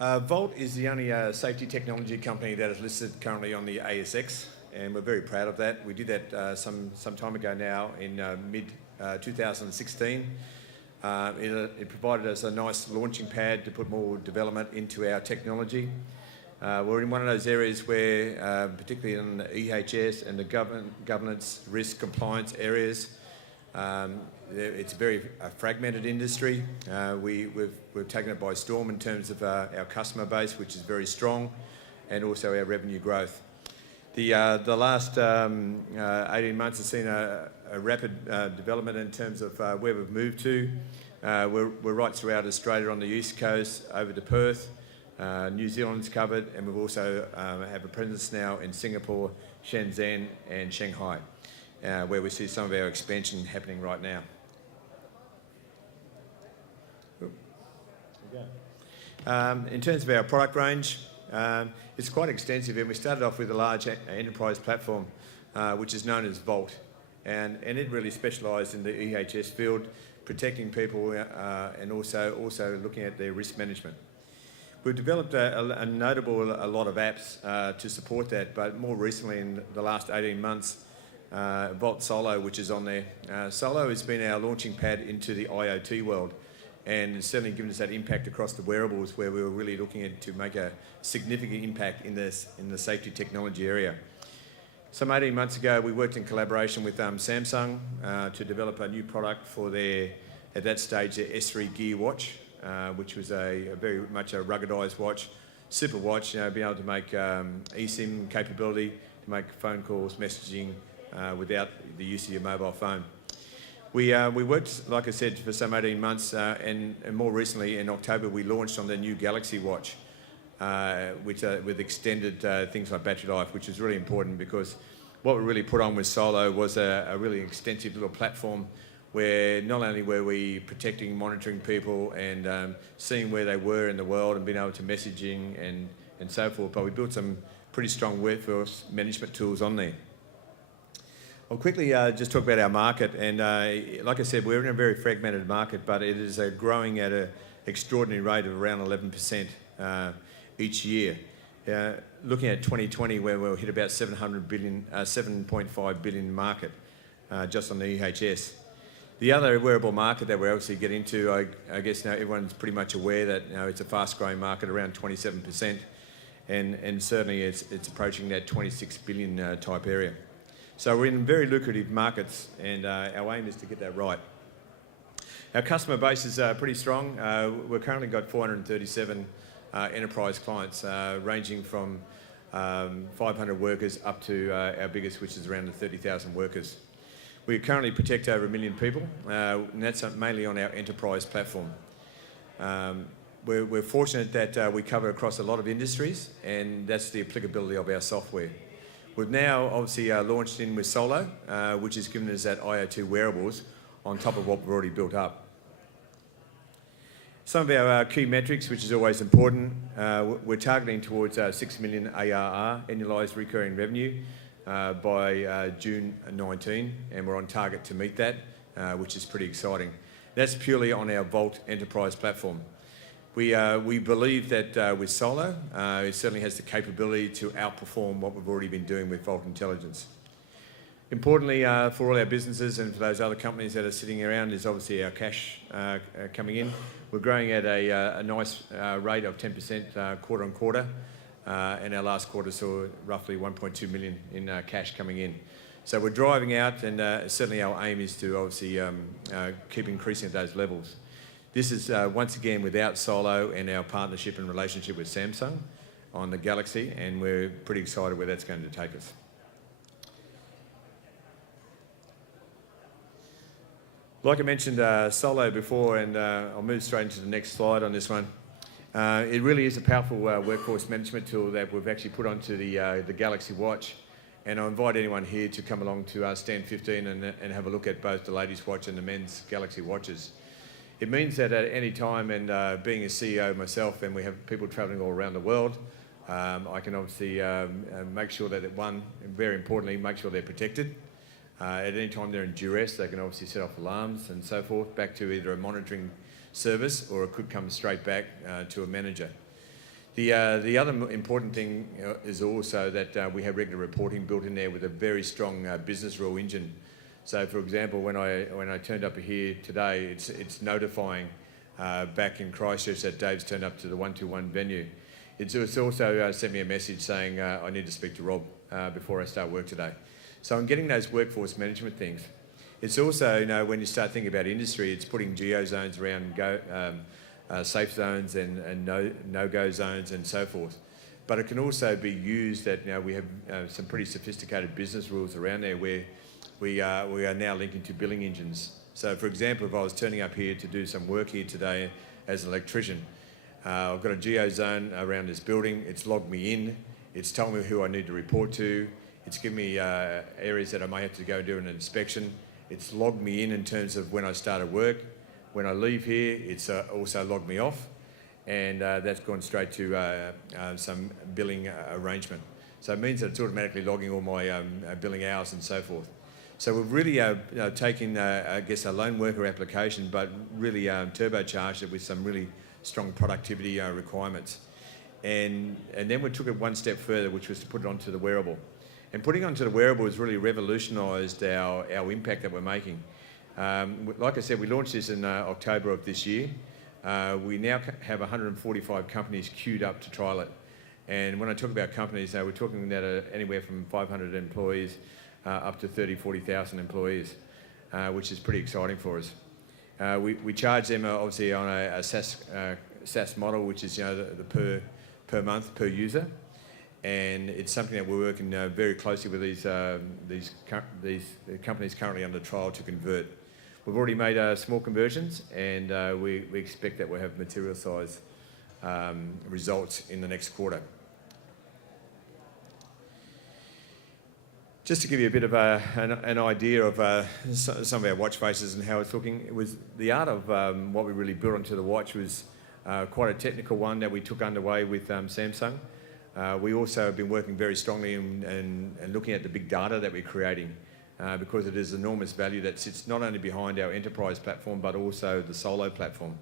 Volt is the only safety technology company that is listed currently on the ASX, and we're very proud of that. We did that some time ago now in mid 2016. It provided us a nice launching pad to put more development into our technology. We're in one of those areas where, particularly in the EHS and the governance, risk, compliance areas, it's a very fragmented industry. We've taken it by storm in terms of our customer base, which is very strong, and also our revenue growth. The last 18 months has seen a rapid development in terms of where we've moved to. We're right throughout Australia on the east coast, over to Perth. New Zealand's covered, and we've also have a presence now in Singapore, Shenzhen and Shanghai, where we see some of our expansion happening right now. In terms of our product range, it's quite extensive, and we started off with a large enterprise platform, which is known as Volt, and it really specialised in the EHS field, protecting people and also looking at their risk management. We've developed a lot of apps to support that, but more recently in the last 18 months, Volt Solo, which is on there. Solo has been our launching pad into the IoT world, and it's certainly given us that impact across the wearables, where we were really looking at to make a significant impact in the safety technology area. Some 18 months ago, we worked in collaboration with Samsung to develop a new product for their, at that stage, their S3 Gear watch, which was a very much a ruggedised watch, super watch, being able to make eSIM capability, to make phone calls, messaging without the use of your mobile phone. We worked, like I said, for some 18 months, and more recently in October we launched on the new Galaxy watch, which with extended things like battery life, which is really important, because what we really put on with Solo was a really extensive little platform where not only were we protecting, monitoring people and seeing where they were in the world and being able to messaging and so forth, but we built some pretty strong workforce management tools on there. I'll quickly just talk about our market, and like I said, we're in a very fragmented market, but it is growing at an extraordinary rate of around 11% each year. Looking at 2020, where we'll hit about 7.5 billion market just on the EHS. The other wearable market that we're obviously getting into, I guess now everyone's pretty much aware that it's a fast-growing market, around 27%, and certainly it's approaching that 26 billion type area. So we're in very lucrative markets, and our aim is to get that right. Our customer base is pretty strong. We've currently got 437 enterprise clients, ranging from 500 workers up to our biggest, which is around the 30,000 workers. We currently protect over 1 million people, and that's mainly on our enterprise platform. We're fortunate that we cover across a lot of industries, and that's the applicability of our software. We've now obviously launched in with Solo, which has given us that IoT wearables on top of what we've already built up. Some of our key metrics, which is always important, we're targeting towards 6 million ARR, annualised recurring revenue, by June 19, and we're on target to meet that, which is pretty exciting. That's purely on our Volt Enterprise platform. We believe that with Solo, it certainly has the capability to outperform what we've already been doing with Volt Intelligence. Importantly, for all our businesses and for those other companies that are sitting around, is obviously our cash coming in. We're growing at a nice rate of 10% quarter on quarter, and our last quarter saw roughly 1.2 million in cash coming in. So we're driving out, and certainly our aim is to obviously keep increasing at those levels. This is once again without Solo and our partnership and relationship with Samsung on the Galaxy, and we're pretty excited where that's going to take us. Like I mentioned Solo before, and I'll move straight into the next slide on this one. It really is a powerful workforce management tool that we've actually put onto the Galaxy watch, and I invite anyone here to come along to Stand 15 and have a look at both the ladies' watch and the men's Galaxy watches. It means that at any time, and being a CEO myself, and we have people travelling all around the world, I can obviously make sure that, one, very importantly, make sure they're protected. At any time they're in duress, they can obviously set off alarms and so forth, back to either a monitoring service, or it could come straight back to a manager. The other important thing is also that we have regular reporting built in there with a very strong business rule engine. So, for example, when I turned up here today, it's notifying back in Christchurch that Dave's turned up to the 121 venue. It's also sent me a message saying I need to speak to Rob before I start work today. So I'm getting those workforce management things. It's also, when you start thinking about industry, it's putting geo zones around safe zones and no-go zones and so forth. But it can also be used that we have some pretty sophisticated business rules around there where we are now linking to billing engines. So, for example, if I was turning up here to do some work here today as an electrician, I've got a geo zone around this building, it's logged me in, it's told me who I need to report to, it's given me areas that I may have to go do an inspection, it's logged me in terms of when I started work. When I leave here, it's also logged me off, and that's gone straight to some billing arrangement. So it means that it's automatically logging all my billing hours and so forth. So we've really taken, I guess, a lone worker application, but really turbocharged it with some really strong productivity requirements. And then we took it one step further, which was to put it onto the wearable. And putting it onto the wearable has really revolutionised our impact that we're making. Like I said, we launched this in October of this year. We now have 145 companies queued up to trial it. And when I talk about companies, we're talking about anywhere from 500 employees up to 40,000 employees, which is pretty exciting for us. We charge them obviously on a SaaS model, which is the per month per user, and it's something that we're working very closely with these companies currently under trial to convert. We've already made small conversions, and we expect that we'll have material size results in the next quarter. Just to give you a bit of an idea of some of our watch faces and how it's looking, it was the art of what we really built onto the watch was quite a technical one that we took underway with Samsung. We also have been working very strongly in looking at the big data that we're creating because it is enormous value that sits not only behind our enterprise platform but also the solo platform.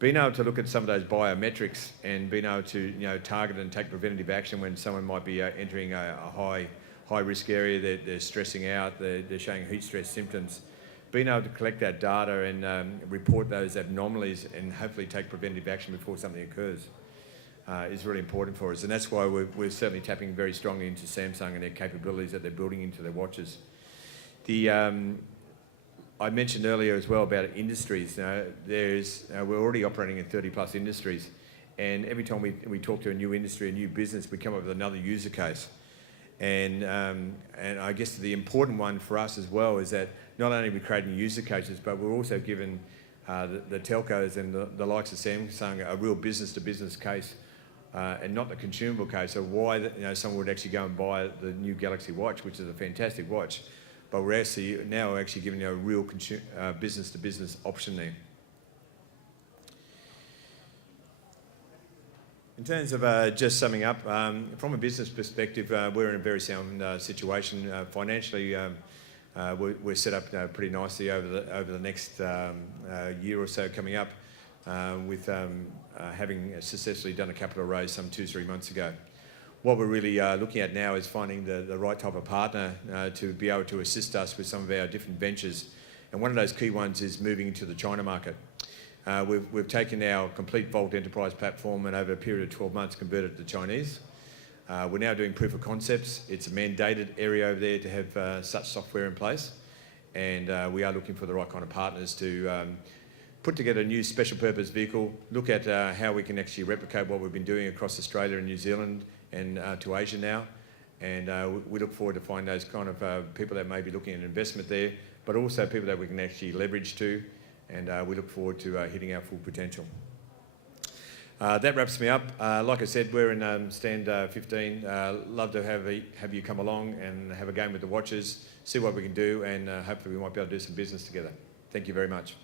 Being able to look at some of those biometrics and being able to target and take preventative action when someone might be entering a high risk area, they're stressing out, they're showing heat stress symptoms. Being able to collect that data and report those anomalies and hopefully take preventative action before something occurs is really important for us. And that's why we're certainly tapping very strongly into Samsung and their capabilities that they're building into their watches. I mentioned earlier as well about industries. We're already operating in 30 plus industries, and every time we talk to a new industry, a new business, we come up with another user case. And I guess the important one for us as well is that not only are we creating user cases, but we're also giving the telcos and the likes of Samsung a real business-to-business case and not the consumable case of why someone would actually go and buy the new Galaxy Watch, which is a fantastic watch. But we're actually giving you a real business-to-business option there. In terms of just summing up, from a business perspective, we're in a very sound situation. Financially, we're set up pretty nicely over the next year or so coming up with having successfully done a capital raise some 2-3 months ago. What we're really looking at now is finding the right type of partner to be able to assist us with some of our different ventures. And one of those key ones is moving into the China market. We've taken our complete Vault enterprise platform and over a period of 12 months converted it to Chinese. We're now doing proof of concepts. It's a mandated area over there to have such software in place. And we are looking for the right kind of partners to put together a new special purpose vehicle, look at how we can actually replicate what we've been doing across Australia and New Zealand and to Asia now. And we look forward to find those kind of people that may be looking at investment there, but also people that we can actually leverage to. And we look forward to hitting our full potential. That wraps me up. Like I said, we're in stand 15. Love to have you come along and have a game with the watches, see what we can do, and hopefully we might be able to do some business together. Thank you very much.